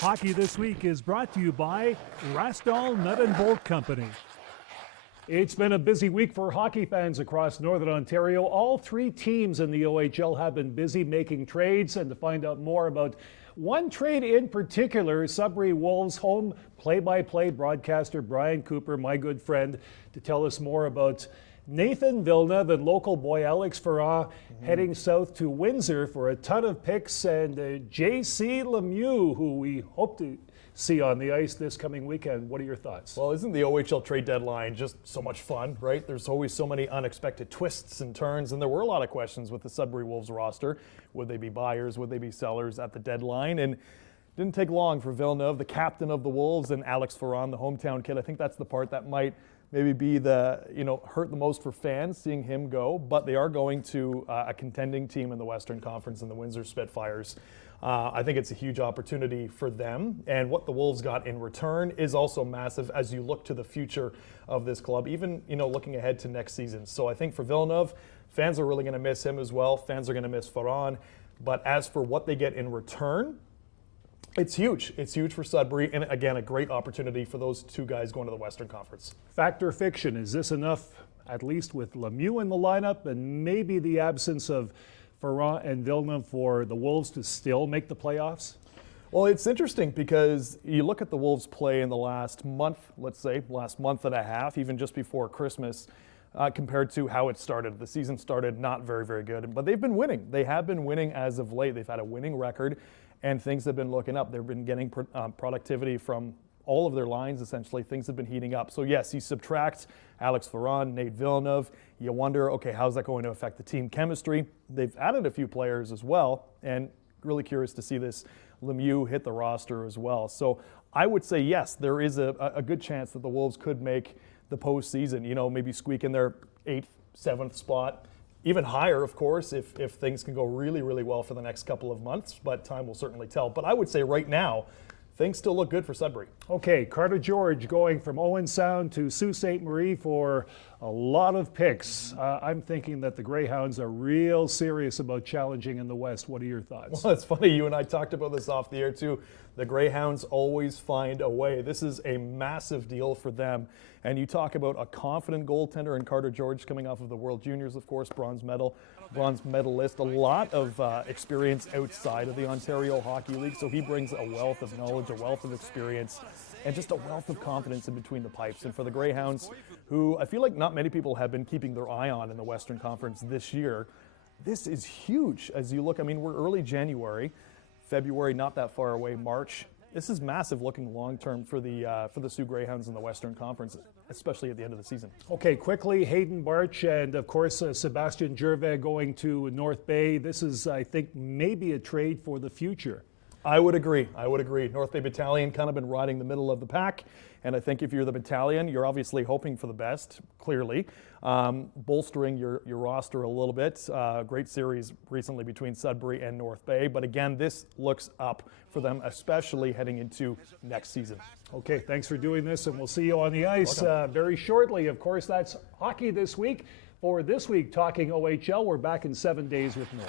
Hockey This Week is brought to you by Rastall Nut and Bolt Company. It's been a busy week for hockey fans across Northern Ontario. All three teams in the OHL have been busy making trades, and to find out more about one trade in particular, Sudbury Wolves home play-by-play broadcaster Bryan Cooper, my good friend, to tell us more about Nathan Villeneuve and local boy Alex Pharrah heading south to Windsor for a ton of picks, and J.C. Lemieux, who we hope to see on the ice this coming weekend. What are your thoughts? Well, isn't the OHL trade deadline just so much fun, right? There's always so many unexpected twists and turns, and there were a lot of questions with the Sudbury Wolves roster. Would they be buyers? Would they be sellers at the deadline? And didn't take long for Villeneuve, the captain of the Wolves, and Alex Pharrah, the hometown kid. I think that's the part that might maybe be the, hurt the most for fans, seeing him go, but they are going to a contending team in the Western Conference in the Windsor Spitfires. I think it's a huge opportunity for them, and what the Wolves got in return is also massive as you look to the future of this club, even, looking ahead to next season. So I think for Villeneuve, fans are really going to miss him as well. Fans are going to miss Pharrah, but as for what they get in return, it's huge. It's huge for Sudbury, and again, a great opportunity for those two guys going to the Western Conference. Fact or fiction, is this enough, at least with Lemieux in the lineup and maybe the absence of Pharrah and Villeneuve, for the Wolves to still make the playoffs? Well, it's interesting because you look at the Wolves play in the last month, let's say, last month and a half, even just before Christmas, compared to how it started. The season started not very, very good, but they've been winning. They have been winning as of late. They've had a winning record, and things have been looking up. They've been getting productivity from all of their lines, essentially. Things have been heating up. So yes, you subtract Alex Pharrah, Nate Villeneuve, you wonder, okay, how's that going to affect the team chemistry? They've added a few players as well, and really curious to see this Lemieux hit the roster as well. So I would say yes, there is a good chance that the Wolves could make the postseason, maybe squeak in their 8th, 7th spot. Even higher, of course, if things can go really, really well for the next couple of months, but time will certainly tell. But I would say right now, things still look good for Sudbury. Okay, Carter George going from Owen Sound to Sault Ste. Marie for a lot of picks. I'm thinking that the Greyhounds are real serious about challenging in the West. What are your thoughts? Well, it's funny. You and I talked about this off the air, too. The Greyhounds always find a way. This is a massive deal for them. And you talk about a confident goaltender in Carter George coming off of the World Juniors, of course, bronze medalist, a lot of experience outside of the Ontario Hockey League. So he brings a wealth of knowledge, a wealth of experience, and just a wealth of confidence in between the pipes. And for the Greyhounds, who I feel like not many people have been keeping their eye on in the Western Conference this year, this is huge as you look. I mean, we're early January, February not that far away, March. This is massive looking long-term for the Sioux Greyhounds in the Western Conference, especially at the end of the season. Okay, quickly, Hayden Barch and, of course, Sebastian Gervais going to North Bay. This is, I think, maybe a trade for the future. I would agree. North Bay Battalion kind of been riding the middle of the pack, and I think if you're the battalion, you're obviously hoping for the best, clearly. Bolstering your roster a little bit. Great series recently between Sudbury and North Bay, but again, this looks up for them, especially heading into next season. Okay, thanks for doing this, and we'll see you on the ice very shortly. Of course, that's Hockey This Week. For this week, talking OHL, we're back in 7 days with more.